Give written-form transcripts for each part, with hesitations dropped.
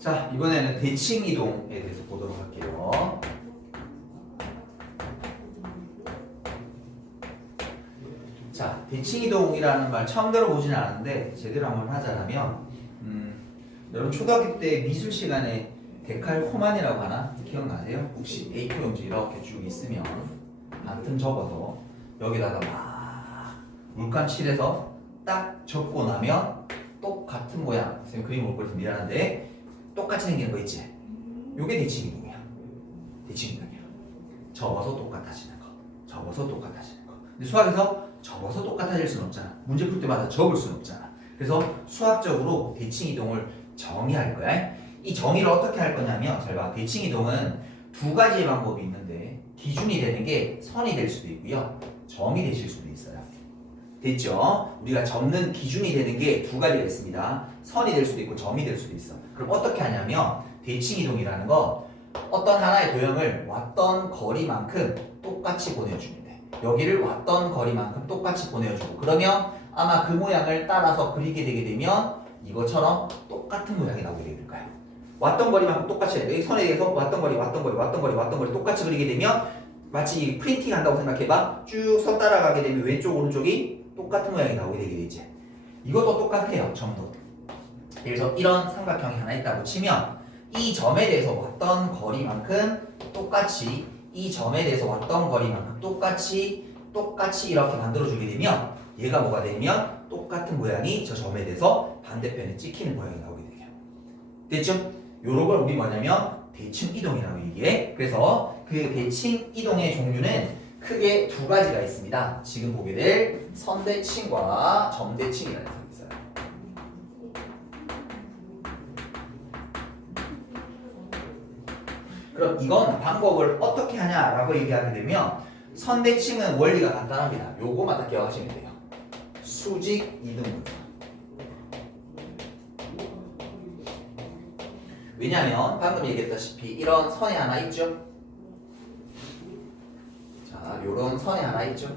자, 이번에는 대칭 이동에 대해서 보도록 할게요. 자, 대칭 이동이라는 말 처음 들어보지는 않았는데 제대로 한번 하자면 여러분 초등학교 때 미술 시간에 데칼코만이라고 하나? 기억나세요? 혹시 A4 용지 이렇게 쭉 있으면 한 틈 접어서 여기다가 막 물감 칠해서 딱 접고 나면 똑같은 모양. 선생님 그림 못 그려서 미안한데 똑같이 생기는 거 있지? 요게 대칭 이동이야. 대칭 이동이야. 접어서 똑같아지는 거. 접어서 똑같아지는 거. 근데 수학에서 접어서 똑같아질 수는 없잖아. 문제 풀 때마다 접을 수는 없잖아. 그래서 수학적으로 대칭 이동을 정의할 거야. 이 정의를 어떻게 할 거냐면 잘 봐. 대칭 이동은 두 가지의 방법이 있는데 기준이 되는 게 선이 될 수도 있고요. 점이 되실 수도 있어요. 됐죠? 우리가 접는 기준이 되는 게 두 가지가 있습니다. 선이 될 수도 있고 점이 될 수도 있어. 그럼 어떻게 하냐면 대칭 이동이라는 건 어떤 하나의 도형을 왔던 거리만큼 똑같이 보내주면 돼. 여기를 왔던 거리만큼 똑같이 보내주고 그러면 아마 그 모양을 따라서 그리게 되게 되면 이것처럼 똑같은 모양이 나오게 될 거예요. 왔던 거리만큼 똑같이 해야 돼. 이 선에 대해서 왔던 거리 똑같이 그리게 되면 마치 프린팅 한다고 생각해봐. 쭉 선 따라가게 되면 왼쪽 오른쪽이 똑같은 모양이 나오게 되게 되지. 이것도 똑같아요. 점도. 그래서 이런 삼각형이 하나 있다고 치면 이 점에 대해서 왔던 거리만큼 똑같이 이 점에 대해서 왔던 거리만큼 똑같이 이렇게 만들어주게 되면 얘가 뭐가 되면 똑같은 모양이 저 점에 대해서 반대편에 찍히는 모양이 나오게 돼요. 됐죠? 요런 걸 우리 뭐냐면 대칭 이동이라고 얘기해. 그래서 그 대칭 이동의 종류는 크게 두 가지가 있습니다. 지금 보게 될 선대칭과 점대칭이라는 게 있어요. 그럼 이건 방법을 어떻게 하냐라고 얘기하게 되면 선대칭은 원리가 간단합니다. 요거만 딱 기억하시면 돼요. 수직 이등분. 왜냐면 방금 얘기했다시피 이런 선이 하나 있죠. 자, 요런 선이 하나 있죠.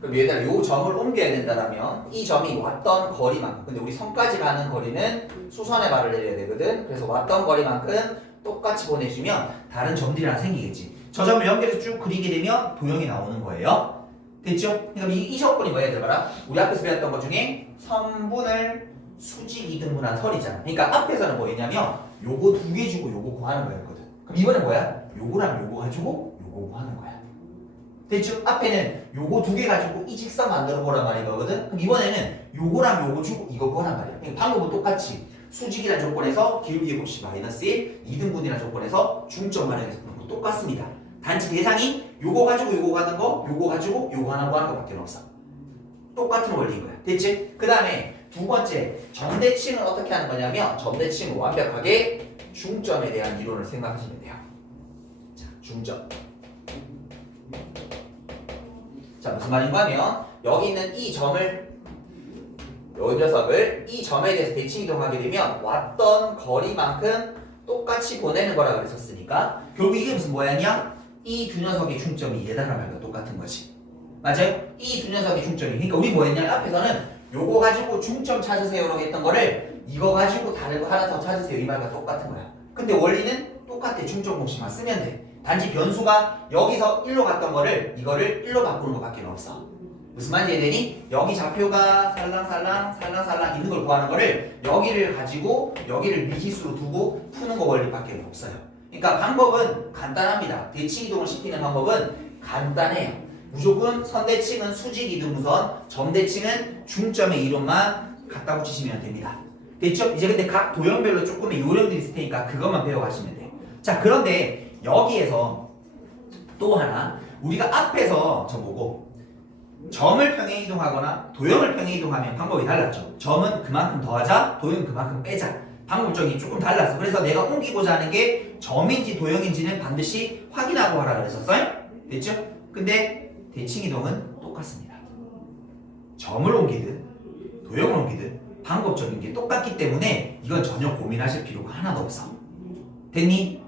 그럼 얘들아 요 점을 옮겨야 된다면 이 점이 왔던 거리만큼, 근데 우리 선까지 가는 거리는 수선의 발을 내려야 되거든. 그래서 왔던 거리만큼 똑같이 보내주면 다른 점들이 하나 생기겠지. 저 점을 연결해서 쭉 그리게 되면 도형이 나오는 거예요. 됐죠? 그럼 이 조건이 뭐야 얘들 봐라. 우리 앞에서 배웠던 것 중에 선분을 수직 이등분한 설이잖아. 그러니까 앞에서는 뭐였냐면 요거 두 개 주고 요거 구하는 거였거든. 그럼 이번엔 뭐야? 요거랑 요거 가지고 요거 구하는 거야. 됐죠? 앞에는 요거 두 개 가지고 이 직선 만들어 보란 말이거든. 그럼 이번에는 요거랑 요거 주고 이거 구하란 말이야. 그러니까 방법은 똑같이 수직이라는 조건에서 기울기 곱씨 마이너스 1, 이등분이라는 조건에서 중점 마련해서 보는 거 똑같습니다. 단지 대상이 요거 가지고 요거 가는 거, 요거 가지고 요거 하나 구하는 거밖에 없어. 똑같은 원리인 거야. 됐지? 그 다음에 두 번째, 점대칭은 어떻게 하는 거냐면 점대칭은 완벽하게 중점에 대한 이론을 생각하시면 돼요. 자, 중점. 자, 무슨 말인가 하면 여기 있는 이 점을 요 녀석을 이 점에 대해서 대칭 이동하게 되면 왔던 거리만큼 똑같이 보내는 거라 그랬었으니까 결국 이게 무슨 모양이야? 이 두 녀석의 중점이 얘다란 말과 똑같은 거지. 맞아요? 이 두 녀석의 중점이. 그러니까 우리 뭐 했냐면 앞에서는 요거 가지고 중점 찾으세요라고 했던 거를 이거 가지고 다른 거 하나 더 찾으세요 이 말과 똑같은 거야. 근데 원리는 똑같아. 중점 공식만 쓰면 돼. 단지 변수가 여기서 1로 갔던 거를 이거를 1로 바꾸는 것밖에 없어. 무슨 말인지 이해되니? 여기 좌표가 살랑살랑 있는 걸 구하는 거를 여기를 가지고 여기를 미지수로 두고 푸는 거 원리밖에 없어요. 그러니까 방법은 간단합니다. 대칭 이동을 시키는 방법은 간단해요. 무조건 선대칭은 수직 이등분선, 점대칭은 중점의 이론만 갖다 붙이시면 됩니다. 됐죠? 이제 근데 각 도형별로 조금의 요령들이 있을 테니까 그것만 배워가시면 돼요. 자, 그런데 여기에서 또 하나 우리가 앞에서 저보고 점을 평행 이동하거나 도형을 평행 이동하면 방법이 달랐죠. 점은 그만큼 더하자, 도형은 그만큼 빼자. 방법적인 조금 달랐어. 그래서 내가 옮기고자 하는 게 점인지 도형인지는 반드시 확인하고 하라 그랬었어요. 됐죠? 근데 대칭 이동은 똑같습니다. 점을 옮기든 도형을 옮기든 방법적인 게 똑같기 때문에 이건 전혀 고민하실 필요가 하나도 없어. 됐니?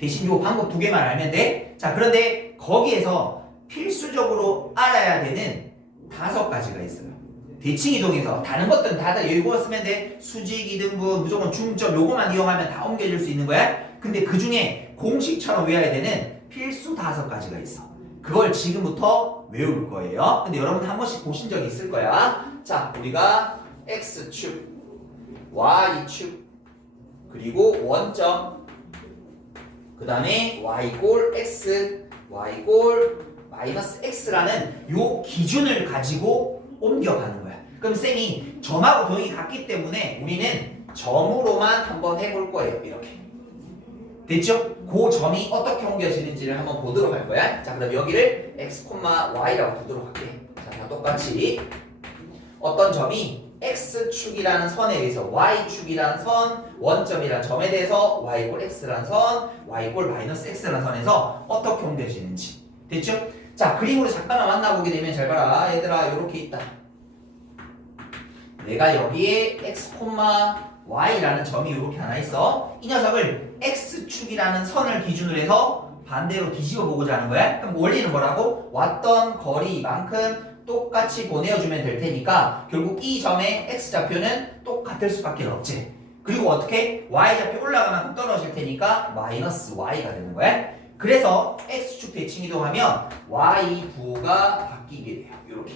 대신 요 방법 두 개만 알면 돼. 자, 그런데 거기에서 필수적으로 알아야 되는 5가지가 있어요. 대칭 이동에서 다른 것들은 다들 이거 쓰면 돼. 수직, 이등분, 무조건 중점 요거만 이용하면 다 옮겨줄 수 있는 거야. 근데 그 중에 공식처럼 외워야 되는 필수 5가지가 있어. 그걸 지금부터 외울 거예요. 근데 여러분 한 번씩 보신 적이 있을 거야. 자, 우리가 x축, y축, 그리고 원점, 그 다음에 y x, y 마이너스 x라는 요 기준을 가지고 옮겨가는 거야. 그럼 쌤이 점하고 도형이 같기 때문에 우리는 점으로만 한번 해볼 거예요. 이렇게. 됐죠? 그 점이 어떻게 옮겨지는지를 한번 보도록 할 거야. 자, 그럼 여기를 x, y라고 두도록 할게. 자, 다 똑같이 어떤 점이 x축이라는 선에 의해서 y축이라는 선, 원점이라는 점에 대해서 y x라는 선, y 마이너스 x라는 선에서 어떻게 옮겨지는지. 됐죠? 자, 그림으로 잠깐만 만나보게 되면 잘 봐라. 얘들아, 이렇게 있다. 내가 여기에 x, y라는 점이 이렇게 하나 있어. 이 녀석을 x축이라는 선을 기준으로 해서 반대로 뒤집어 보고자 하는 거야. 그럼 원리는 뭐라고? 왔던 거리만큼 똑같이 보내어주면 될 테니까 결국 이 점의 x좌표는 똑같을 수밖에 없지. 그리고 어떻게? y좌표 올라가면 만큼 떨어질 테니까 마이너스 y가 되는 거야. 그래서 x축 대칭 이동하면 y 부호가 바뀌게 돼요. 이렇게.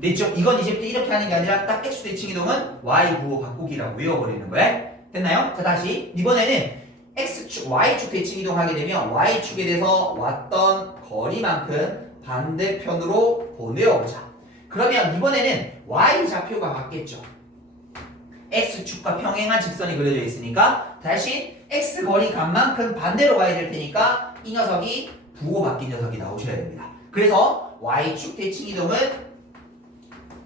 됐죠? 이건 이제부터 이렇게 하는 게 아니라 딱 x축 대칭 이동은 y 부호 바꾸기라고 외워버리는 거야. 됐나요? 자, 다시 이번에는 x축, y축 대칭 이동하게 되면 y축에 대해서 왔던 거리만큼 반대편으로 보내어보자. 그러면 이번에는 y좌표가 바뀌겠죠. x축과 평행한 직선이 그려져 있으니까 대신 x 거리 값만큼 반대로 가야 될 테니까 이 녀석이 부호 바뀐 녀석이 나오셔야 됩니다. 그래서 y축 대칭 이동은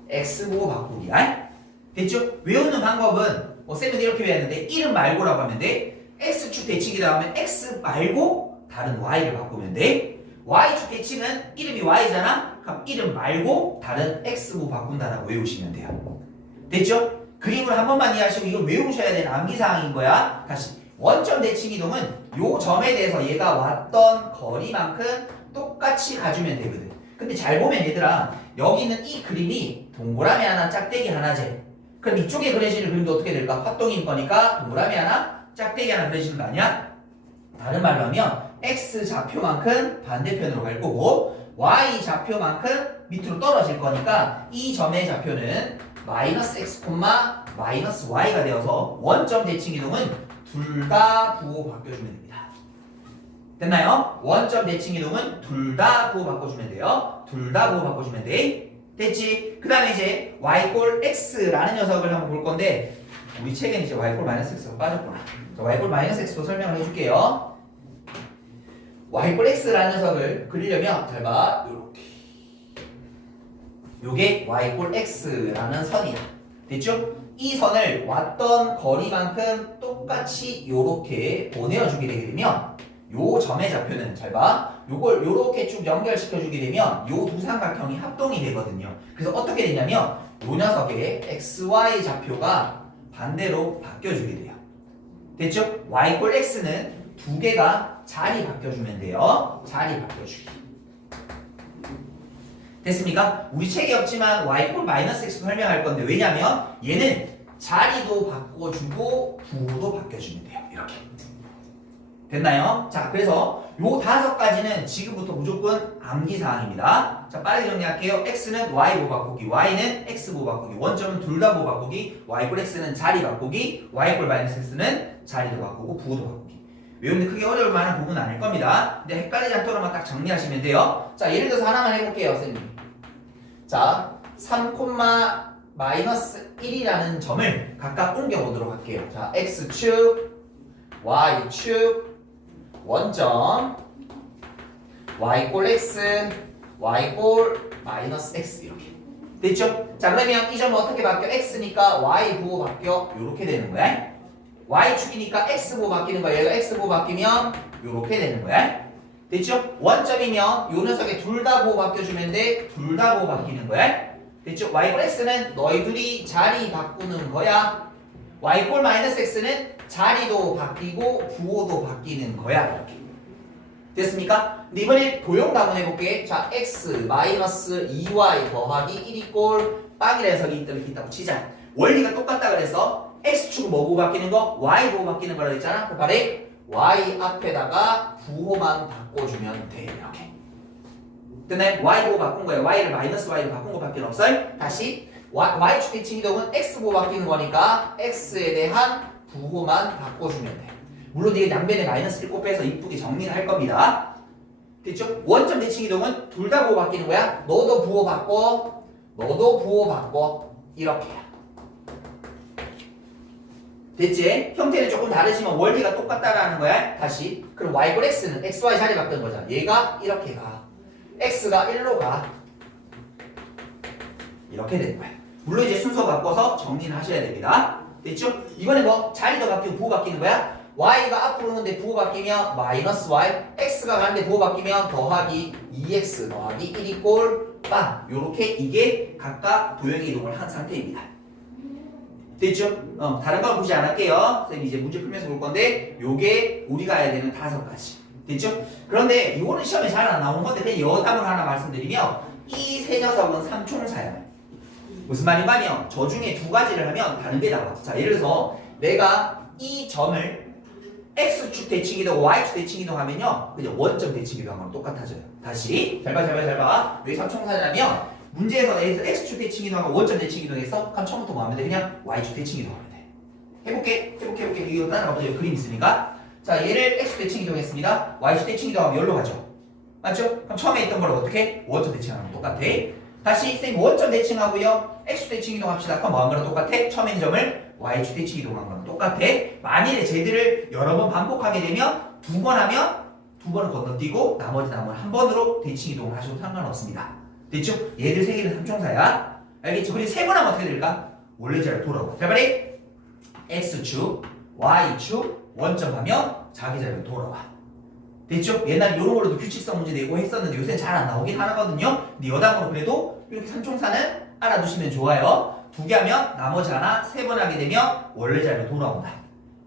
x 부호 바꾸기야. 됐죠? 외우는 방법은 쌤은 이렇게 외웠는데 이름 말고라고 하면 돼. x축 대칭이다 하면 x 말고 다른 y를 바꾸면 돼. y축 대칭은 이름이 y잖아? 그럼 이름 말고 다른 x부 바꾼다라고 외우시면 돼요. 됐죠? 그림을 한 번만 이해하시고 이걸 외우셔야 되는 암기사항인 거야. 다시 원점 대칭 이동은 요 점에 대해서 얘가 왔던 거리만큼 똑같이 가주면 되거든. 근데 잘 보면 얘들아, 여기 있는 이 그림이 동그라미 하나 짝대기 하나지. 그럼 이쪽에 그려지는 그림도 어떻게 될까? 활동인 거니까 동그라미 하나 짝대기 하나 그려지는 거 아니야? 다른 말로 하면 x 좌표만큼 반대편으로 갈 거고 y 좌표만큼 밑으로 떨어질 거니까 이 점의 좌표는 마이너스 x, 마이너스 y가 되어서 원점 대칭 이동은 둘 다 부호 바꿔주면 됩니다. 됐나요? 원점 대칭 이동은 둘 다 부호 바꿔주면 돼요. 둘 다 부호 바꿔주면 돼. 됐지? 그 다음에 이제 y x라는 녀석을 한번 볼 건데 우리 책에는 이제 y 마이너스 x가 빠졌구나. 자, y 마이너스 x도 설명을 해줄게요. y x라는 녀석을 그리려면 잘 봐. 요렇게. 요게 y x라는 선이야. 됐죠? 이 선을 왔던 거리만큼 똑같이 요렇게 보내어주게 되게 되면 요 점의 좌표는 잘 봐. 요걸 요렇게 쭉 연결시켜주게 되면 요 두 삼각형이 합동이 되거든요. 그래서 어떻게 되냐면 요 녀석의 xy 좌표가 반대로 바뀌어주게 돼요. 됐죠? y x는 두 개가 자리 바뀌어주면 돼요. 자리 바뀌어주기. 됐습니까? 우리 책에 없지만 y 마이너스 x도 설명할 건데 왜냐면 얘는 자리도 바꿔주고 부호도 바뀌어주면 돼요. 이렇게. 됐나요? 자, 그래서 요 5가지는 지금부터 무조건 암기사항입니다. 자, 빠르게 정리할게요. x는 y 부호 바꾸기, y는 x 부호 바꾸기, 원점은 둘 다 부호 바꾸기, y x는 자리 바꾸기, y 마이너스 x는 자리도 바꾸고 부호도 바꾸기. 외우는데 크게 어려울 만한 부분은 아닐 겁니다. 근데 헷갈리지 않도록만 딱 정리하시면 돼요. 자, 예를 들어서 하나만 해볼게요, 선생님. 자, 3, 마이너스 1이라는 점을 각각 옮겨보도록 할게요. 자, x축, y축, 원점, y x, y 마이너스 x 이렇게. 됐죠? 자, 그러면 이 점은 어떻게 바뀌어? x니까 y 부호 바뀌어. 요렇게 되는 거야. y축이니까 x 부호 바뀌는 거야. 얘가 x 부호 바뀌면 요렇게 되는 거야. 됐죠? 원점이면 요 녀석에 둘 다 부호 바뀌어주면 돼. 둘 다 부호 바뀌는 거야. 됐죠? y x는 너희들이 자리 바꾸는 거야. y 마이너스 x는 자리도 바뀌고 부호도 바뀌는 거야. 이렇게. 됐습니까? 근데 이번에 도형도 한번 해볼게. 자, x 마이너스 2y 더하기 1 이꼴 빵이라 해석이 이렇게 있다고 치자. 원리가 똑같다 그래서 x축은 뭐 보고 바뀌는 거? y 보고 바뀌는 거라고 했잖아. 그 말에 y 앞에다가 부호만 바꿔주면 돼. 이렇게. 근데 y 보고 바꾼 거예요. y를 마이너스 y로 바꾼 거밖에 없어요. 다시 y축 대칭 이동은 x 보고 바뀌는 거니까 x에 대한 부호만 바꿔주면 돼. 물론 이게 양변에 마이너스를 곱해서 이쁘게 정리를 할 겁니다. 됐죠? 원점 대칭 이동은 둘 다 부호 바뀌는 거야. 너도 부호 바꿔, 너도 부호 바꿔. 이렇게야. 됐지? 형태는 조금 다르지만 원리가 똑같다라는 거야. 다시. 그럼 y 꼴 x는 x, y 자리 바꾼 거잖아. 얘가 이렇게 가. x가 1로 가. 이렇게 되는 거야. 물론 이제 순서 바꿔서 정리를 하셔야 됩니다. 됐죠? 이번에 뭐 자리도 바뀌고 부호 바뀌는 거야. y가 앞으로 오는데 부호 바뀌면 마이너스 y, x가 가는데 부호 바뀌면 더하기 2x 더하기 1 꼴 빵. 요렇게 이게 각각 도형의 이동을 한 상태입니다. 됐죠? 다른 건 보지 않을게요. 선생님 이제 문제 풀면서 볼 건데 요게 우리가 해야 되는 5가지. 됐죠? 그런데 이거는 시험에 잘 안 나오는 건데 그냥 여담을 하나 말씀드리면 이 세 녀석은 삼총사야. 무슨 말이냐면 저 중에 2가지를 하면 다른 게 나와. 자, 예를 들어서 내가 이 점을 x축 대칭 이동, y축 대칭 이동 하면요 그냥 원점 대칭 이동 하면 똑같아져요. 다시 잘 봐. 왜 삼총사냐면 문제에서 x축 대칭 이동하고 원점 대칭 이동했어? 그럼 처음부터 뭐 하면 돼? 그냥 y축 대칭 이동하면 돼. 해볼게. 이거 따라가보자. 그림 있으니까. 자, 얘를 x 대칭 이동했습니다. y축 대칭 이동하면 여기로 가죠. 맞죠? 그럼 처음에 있던 거를 어떻게? 원점 대칭하면 똑같아. 다시 쌤 원점 대칭하고요. x축 대칭 이동합시다. 그럼 뭐 한 거랑 똑같아? 처음에 있는 점을 y축 대칭 이동한 거랑 똑같아. 만일에 쟤들을 여러 번 반복하게 되면 2번 하면 2번을 건너뛰고 나머지 남은 한 번으로 대칭 이동을 하셔도 상관없습니다. 됐죠? 얘들 세 개는 삼총사야. 알겠죠? 그리고 세 번 하면 어떻게 될까? 원래 자리로 돌아오고. 자, 빨리 x축, y축, 원점 하면 자기 자리로 돌아와. 됐죠? 옛날에 이런 걸로도 규칙성 문제 내고 했었는데 요새는 잘 안 나오긴 하거든요. 근데 여담으로 그래도 이렇게 삼총사는 알아두시면 좋아요. 2개 하면 나머지 하나, 3번 하게 되면 원래 자리로 돌아온다.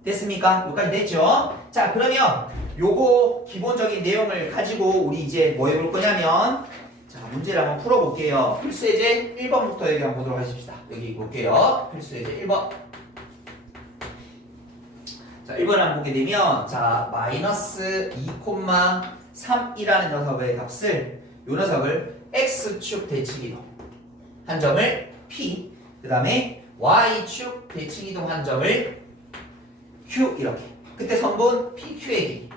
됐습니까? 여기까지 됐죠? 자, 그러면 요거 기본적인 내용을 가지고 우리 이제 뭐 해볼 거냐면 자, 문제를 한번 풀어볼게요. 필수예제 1번부터 여기 한번 보도록 하십시다. 여기 볼게요. 필수예제 1번. 자, 1번을 한번 보게 되면 자, 마이너스 2,3이라는 녀석의 값을 요 녀석을 x축 대칭이동 한 점을 p 그 다음에 y축 대칭이동 한 점을 q 이렇게 그때 성분 pq의 길이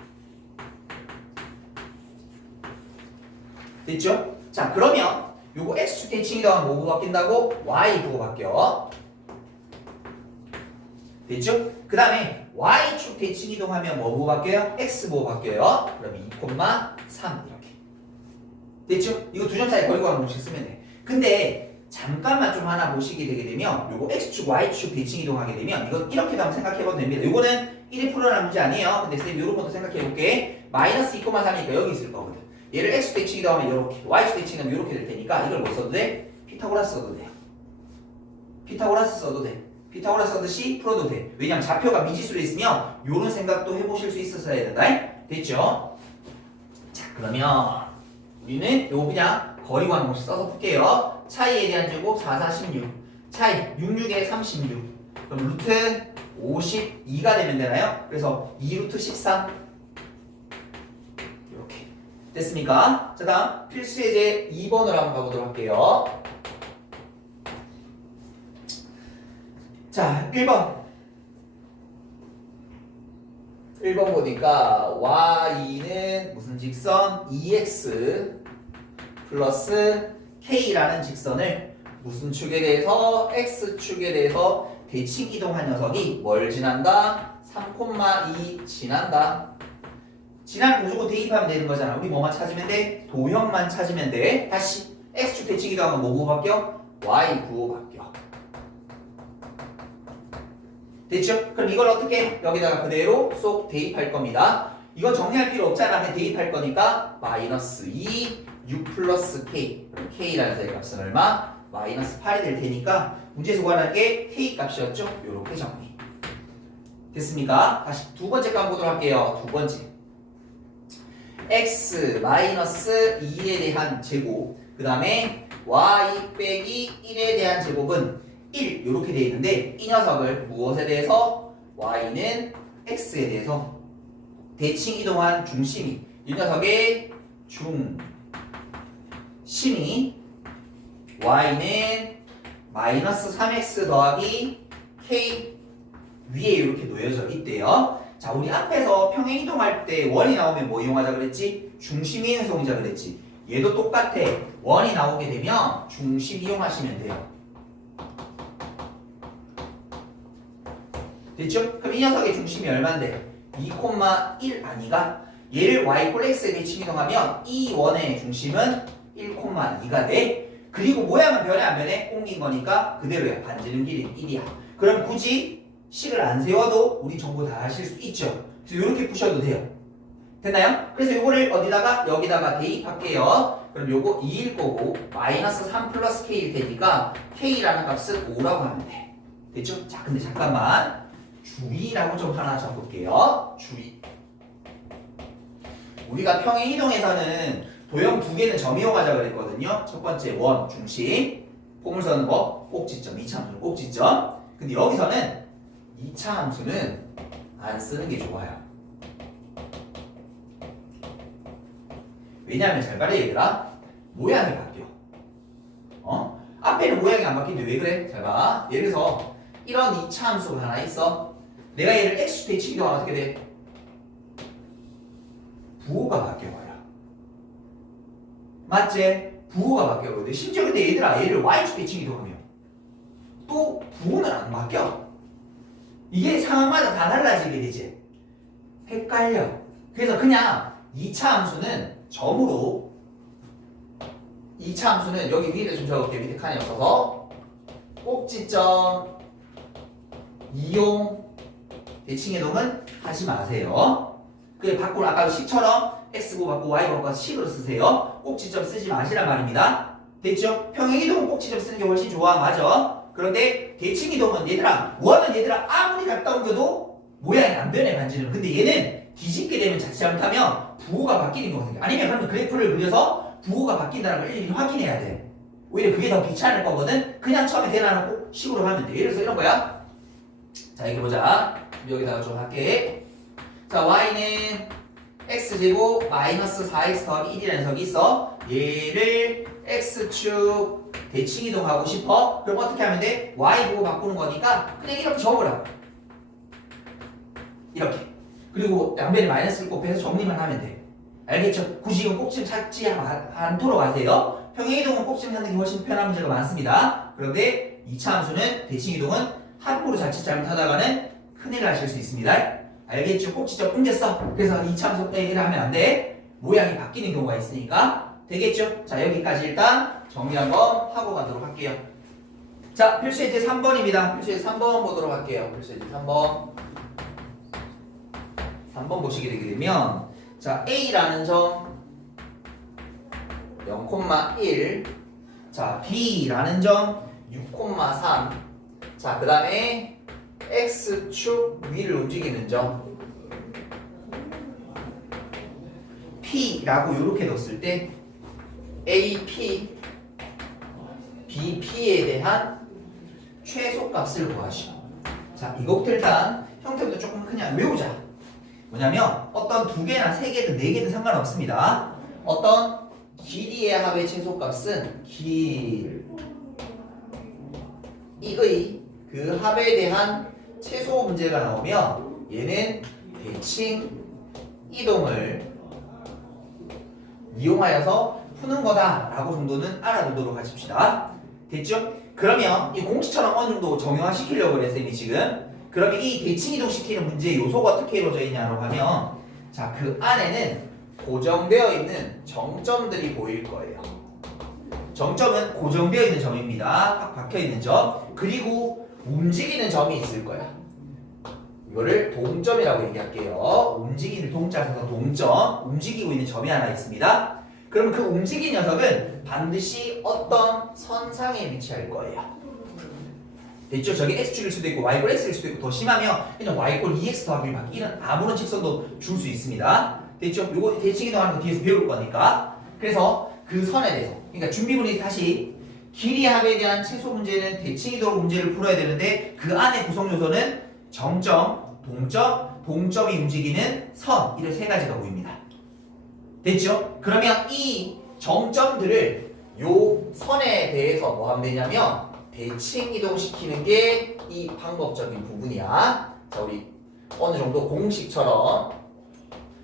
됐죠? 자, 그러면 요거 x축 대칭이동하면 뭐고 바뀐다고? y 부호 바뀌어. 됐죠? 그 다음에 y축 대칭 이동하면 뭐 보고 바뀌어요? x 보고 바뀌어요. 그럼 2,3 이렇게. 됐죠? 이거 두 점 사이 거리구한 공식 쓰면 돼. 근데 잠깐만 좀 하나 보시게 되게 되면 요거 x축 y축 대칭 이동하게 되면 이건 이렇게도 한번 생각해봐도 됩니다. 요거는 1이 풀어나는 문제 아니에요. 근데 쌤 요런 것도 생각해볼게. 마이너스 2,3이니까 여기 있을 거거든. 얘를 x축 대칭 이동하면 이렇게 y축 대칭 이동하면 이렇게 될 테니까 이걸 뭐 써도 돼? 피타고라스 써도 돼요. 피타고라스 써도 돼. 피타고라스 쓰듯이 풀어도 돼. 왜냐면 좌표가 미지수로 있으면 요런 생각도 해보실 수 있었어야 된다. 됐죠? 자, 그러면 우리는 요거 그냥 거리구하는 공식 써서 풀게요. 차이에 대한 제곱 4, 4, 16 차이 6, 6에 36 그럼 루트 52가 되면 되나요? 그래서 2루트 13 이렇게 됐습니까? 자, 다음 필수예제 2번으로 한번 가보도록 할게요. 자, 1번 보니까 y는 무슨 직선? 2x 플러스 k라는 직선을 무슨 축에 대해서? x축에 대해서 대칭 이동한 녀석이 뭘 지난다? 3,2 지난다. 지나는 무조건 대입하면 되는 거잖아. 우리 뭐만 찾으면 돼? 도형만 찾으면 돼. 다시 x축 대칭 이동하면 뭐 부호 바뀌어? y 부호 바뀌어. 됐죠? 그럼 이걸 어떻게 여기다가 그대로 쏙 대입할 겁니다. 이건 정리할 필요 없잖아. 그냥 대입할 거니까 마이너스 2, 6 플러스 k. 그럼 k라는 녀석의 값은 얼마? 마이너스 8이 될 테니까 문제에서 구하는 게 k 값이었죠? 요렇게 정리. 됐습니까? 다시 두 번째 거 한번 보도록 할게요. 두 번째. x 마이너스 2에 대한 제곱 그 다음에 y 빼기 1에 대한 제곱은 1 이렇게 되어 있는데 이 녀석을 무엇에 대해서? y는 x에 대해서 대칭 이동한 중심이 이 녀석의 중심이 y는 마이너스 3x 더하기 k 위에 이렇게 놓여져 있대요. 자, 우리 앞에서 평행 이동할 때 원이 나오면 뭐 이용하자 그랬지? 중심 이행성이자 그랬지. 얘도 똑같아. 원이 나오게 되면 중심 이용하시면 돼요. 됐죠? 그럼 이 녀석의 중심이 얼만데? 2,1 아니가? 얘를 y 꼴 x에 대칭 이동하면 이 원의 중심은 1,2가 돼. 그리고 모양은 변해 안 변해? 옮긴 거니까 그대로야. 반지름 길이는 1이야. 그럼 굳이 식을 안 세워도 우리 정보 다 하실 수 있죠. 그래서 이렇게 푸셔도 돼요. 됐나요? 그래서 이거를 어디다가? 여기다가 대입할게요. 그럼 요거 2일 거고 마이너스 3 플러스 k일 테니까 k라는 값은 5라고 하면 돼. 됐죠? 자, 근데 잠깐만 주의라고 좀 하나 적을게요. 주의. 우리가 평행 이동에서는 도형 두 개는 점 이용하자 그랬거든요. 첫 번째 원, 중심, 포물선은 뭐? 꼭지점, 2차 함수는 꼭지점. 근데 여기서는 2차 함수는 안 쓰는 게 좋아요. 왜냐하면 잘 봐라 얘들아. 모양이 바뀌어. 앞에는 모양이 안 바뀌는데 왜 그래? 잘 봐. 예를 들어서 이런 2차 함수가 하나 있어. 내가 얘를 x축 대칭 이동하면 어떻게 돼? 부호가 바뀌어버려. 맞지? 부호가 바뀌어버려. 심지어 근데 얘를 y축 대칭 이동하면 또 부호는 안 바뀌어. 이게 상황마다 다 달라지게 되지. 헷갈려. 그래서 그냥 2차 함수는 점으로 2차 함수는 여기 위에다 좀 적을게. 밑에 칸이 없어서 꼭지점 이용 대칭 이동은 하지 마세요. 그 밖으로 아까 식처럼 x고 받고 y고 받고 식으로 쓰세요. 꼭지점 쓰지 마시란 말입니다. 됐죠? 평행 이동은 꼭지점 쓰는 게 훨씬 좋아. 맞아. 그런데 대칭 이동은 얘들아 원은 얘들아 아무리 갔다 옮겨도 모양이 안 변해. 반지름. 근데 얘는 뒤집게 되면 자칫 잘못하면 부호가 바뀌는 경우가 생겨. 아니면 그러면 그래프를 그려서 부호가 바뀐다는 걸 일일이 확인해야 돼. 오히려 그게 더 귀찮을 거거든. 그냥 처음에 대놔놓고 식으로 하면 돼. 예를 들어서 이런 거야. 자, 이렇게 보자. 여기다가 좀 할게. 자, y는 x제곱 마이너스 4x 더하기 1이라는 녀석이 있어. 얘를 x축 대칭 이동하고 싶어. 그럼 어떻게 하면 돼? y 보고 바꾸는 거니까 그냥 이렇게 적으라고. 이렇게. 그리고 양변에 마이너스를 곱해서 정리만 하면 돼. 알겠죠? 굳이 이건 꼭지점 찾지 않도록 하세요. 평행 이동은 꼭지점 찾는 게 훨씬 편한 문제가 많습니다. 그런데 2차 함수는 대칭 이동은 함부로 자칫 잘못하다가는 큰일 나실 수 있습니다. 알겠죠? 꼭지점 옮겼어. 그래서 2차 함수 얘기를 하면 안 돼. 모양이 바뀌는 경우가 있으니까. 되겠죠? 자, 여기까지 일단 정리 한번 하고 가도록 할게요. 자, 필수예제 3번입니다. 필수예제 3번 보도록 할게요. 필수예제 3번. 3번 보시게 되게 되면 자, A라는 점 0,1 자, B라는 점 6,3 자, 그 다음에 X축 위를 움직이는 점 P라고 이렇게 넣었을 때 AP, BP에 대한 최소값을 구하시오. 자, 이것부터 일단 형태부터 조금 그냥 외우자. 뭐냐면 어떤 두 개나 세 개든 네 개든 상관없습니다. 어떤 길이의 합의 최소값은 길이의 그 합에 대한 최소 문제가 나오면 얘는 대칭 이동을 이용하여서 푸는 거다라고 정도는 알아두도록 하십시다. 됐죠? 그러면 이 공식처럼 어느 정도 정형화시키려고 그래 쌤이 지금. 그러면 이 대칭 이동시키는 문제의 요소가 어떻게 이루어져 있냐고 하면 자, 그 안에는 고정되어 있는 정점들이 보일 거예요. 정점은 고정되어 있는 점입니다. 확 박혀 있는 점. 그리고 움직이는 점이 있을 거야. 이거를 동점이라고 얘기할게요. 움직이는 동자에서 동점, 움직이고 있는 점이 하나 있습니다. 그럼 그 움직이는 녀석은 반드시 어떤 선상에 위치할 거예요. 됐죠? 저게 x축일 수도 있고 y꼴 x일 수도 있고 더 심하면 그냥 y꼴 2x 더하기 1 이런 아무런 직선도 줄 수 있습니다. 됐죠? 요거 대칭 이동하는 거 뒤에서 배울 거니까. 그래서 그 선에 대해서. 그러니까 준비물이 다시 길이 합에 대한 최소 문제는 대칭이도록 문제를 풀어야 되는데 그 안에 구성 요소는 정점, 동점이 움직이는 선 이런 세 가지가 보입니다. 됐죠? 그러면 이 정점들을 요 선에 대해서 뭐 하면 되냐면 대칭 이동시키는 게 이 방법적인 부분이야. 자, 우리 어느 정도 공식처럼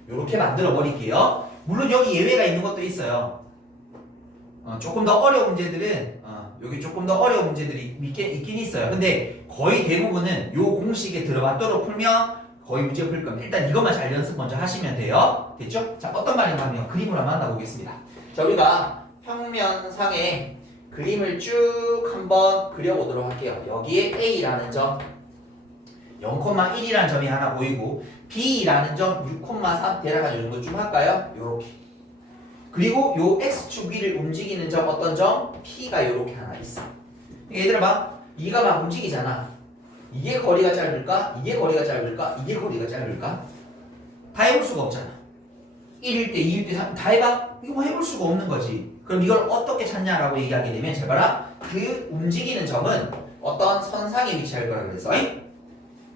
이렇게 만들어 버릴게요. 물론 여기 예외가 있는 것도 있어요. 조금 더 어려운 문제들은 여기 조금 더 어려운 문제들이 있긴 있어요. 근데 거의 대부분은 요 공식에 들어맞도록 풀면 거의 문제 풀 겁니다. 일단 이것만 잘 연습 먼저 하시면 돼요. 됐죠? 자, 어떤 말인가 하면 그림을 한번 만나보겠습니다. 자, 우리가 평면상에 그림을 쭉 한번 그려보도록 할게요. 여기에 A라는 점 0,1이라는 점이 하나 보이고 B라는 점 6,3 대략한 정도 좀 할까요? 요렇게. 그리고 요 X축 위를 움직이는 점 어떤 점? P가 요렇게 하나 있어. 얘들아 봐. 이가 막 움직이잖아. 이게 거리가 짧을까? 이게 거리가 짧을까? 이게 거리가 짧을까? 다 해볼 수가 없잖아. 1일 때, 2일 때, 3일 다 해봐? 이거 뭐 해볼 수가 없는 거지. 그럼 이걸 어떻게 찾냐라고 얘기하게 되면 잘 봐라. 그 움직이는 점은 어떤 선상에 위치할 거라 그랬어.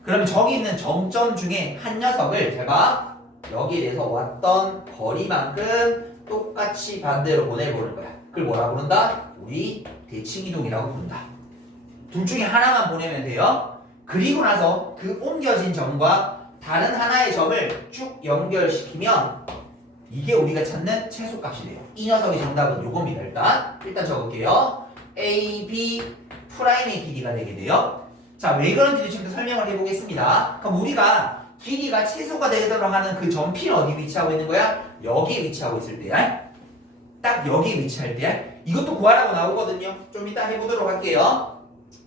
그러면 저기 있는 정점 중에 한 녀석을 잘 봐. 여기에 대해서 왔던 거리만큼 똑같이 반대로 보내보는 거야. 그걸 뭐라 부른다? 우리 대칭이동이라고 부른다. 둘 중에 하나만 보내면 돼요. 그리고 나서 그 옮겨진 점과 다른 하나의 점을 쭉 연결시키면 이게 우리가 찾는 최소값이 돼요. 이 녀석의 정답은 요겁니다. 일단 적을게요. AB 프라임의 길이가 되게 돼요. 자, 왜 그런지 지금 설명을 해보겠습니다. 그럼 우리가 길이가 최소가 되도록 하는 그 점 P는 어디 위치하고 있는 거야? 여기에 위치하고 있을 때야. 딱 여기에 위치할 때야. 이것도 구하라고 나오거든요. 좀 이따 해보도록 할게요.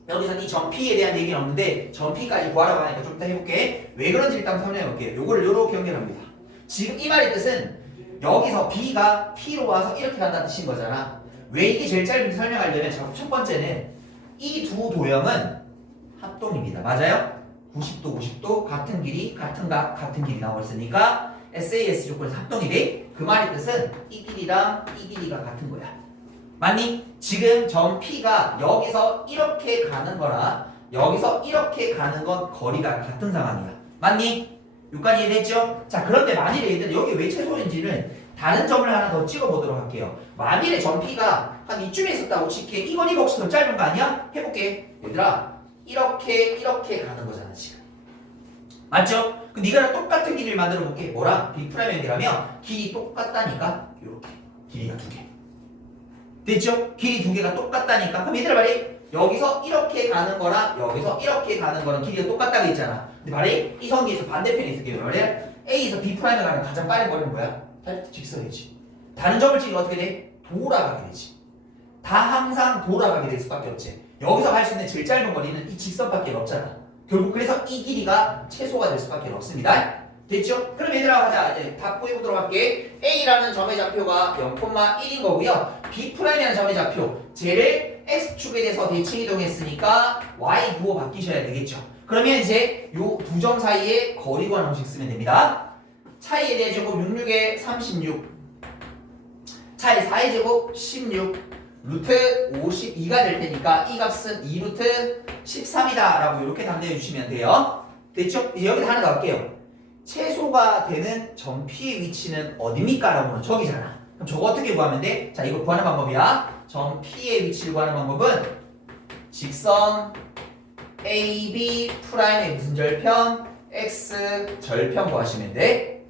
여기서는 이 점 P에 대한 얘기는 없는데 점 P까지 구하라고 하니까 좀 이따 해볼게. 왜 그런지 일단 설명해 볼게요. 요거를 요렇게 연결합니다. 지금 이 말의 뜻은 여기서 B가 P로 와서 이렇게 간다는 뜻인 거잖아. 왜 이게 제일 짧은지 설명하려면 첫 번째는 이 두 도형은 합동입니다. 맞아요? 90도 90도 같은 길이 같은 각 같은 길이 나왔으니까 SAS 조건에서 합동이 돼. 그 말의 뜻은 이 길이랑 이 길이가 같은 거야. 맞니? 지금 점 P가 여기서 이렇게 가는 거랑 여기서 이렇게 가는 건 거리가 같은 상황이야. 맞니? 여기까지 이해됐죠? 자, 그런데 만일에 얘들 여기 왜 최소인지는 다른 점을 하나 더 찍어보도록 할게요. 만일에 점 P가 한 이쯤에 있었다고 칠게. 이건 이거 혹시 더 짧은 거 아니야? 해볼게. 얘들아, 이렇게 가는 거잖아 지금. 맞죠? 그럼 네가 똑같은 길이를 만들어 볼게. 뭐랑? B'이라면 길이 똑같다니까. 이렇게 길이가 두 개. 됐죠? 길이 두 개가 똑같다니까. 그럼 얘들아 말이 여기서 이렇게 가는 거랑 여기서 이렇게 가는 거랑 길이가 똑같다고 했잖아. 근데 말이 이 성기에서 반대편에 있을게. 말이 A에서 B'에 가는 가장 빠른 거리는 뭐야? 직선이지. 다른 점을 찍으면 어떻게 돼? 돌아가게 되지. 다 항상 돌아가게 될 수밖에 없지. 여기서 갈 수 있는 제일 짧은 거리는 이 직선밖에 없잖아. 결국 그래서 이 길이가 최소가 될 수밖에 없습니다. 됐죠? 그럼 얘들아 가자. 이제 답 구해보도록 할게. A라는 점의 좌표가 0,1인 거고요. B'이라는 점의 좌표 쟤를 X축에 대해서 대칭 이동했으니까 Y 부호 바뀌셔야 되겠죠. 그러면 이제 요 두 점 사이에 거리 구하는 방식 쓰면 됩니다. 차이에 대해 제곱 66에 36 차이 4의 제곱 16 루트 52가 될 테니까 이 값은 2루트 13이다 라고 이렇게 답변해 주시면 돼요. 됐죠? 이제 여기서 하나 더 할게요. 최소가 되는 점 P의 위치는 어디입니까? 라고 하면 저기잖아. 그럼 저거 어떻게 구하면 돼? 자, 이거 구하는 방법이야. 점 P의 위치를 구하는 방법은 직선 AB 프라임의 무슨 절편? X 절편 구하시면 돼.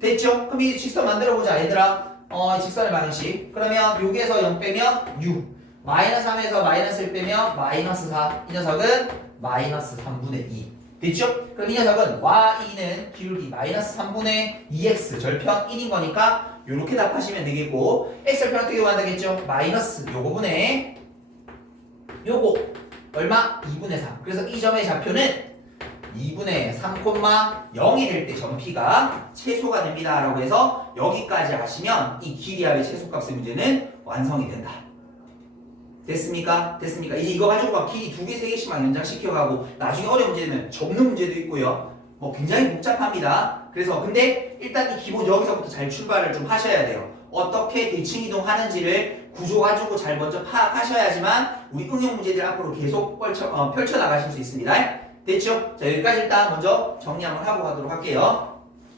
됐죠? 그럼 이 직선 만들어 보자 얘들아. 이 직선의 방식. 그러면 6에서 0 빼면 6. 마이너스 3에서 마이너스 1 빼면 마이너스 4. 이 녀석은 마이너스 3분의 2. 됐죠? 그럼 이 녀석은 Y는 기울기 마이너스 3분의 2X 절편 1인 거니까 이렇게 답하시면 되겠고 X 절편 어떻게 구한다겠죠? 마이너스 요거분의 요거 얼마? 2분의 3. 그래서 이 점의 좌표는 2분의 3,0이 될 때 점 P가 최소가 됩니다 라고 해서 여기까지 하시면 이 길이 합의 최소값의 문제는 완성이 된다. 됐습니까? 됐습니까? 이제 이거 가지고 막 길이 2개, 3개씩만 연장시켜가고 나중에 어려운 문제는 접는 문제도 있고요. 뭐 굉장히 복잡합니다. 그래서 근데 일단 이 기본 여기서부터 잘 출발을 좀 하셔야 돼요. 어떻게 대칭 이동하는지를 구조 가지고 잘 먼저 파악하셔야지만 우리 응용 문제들 앞으로 계속 펼쳐 나가실 수 있습니다. 됐죠? 자, 여기까지 일단 먼저 정리 한번 하고 가도록 할게요.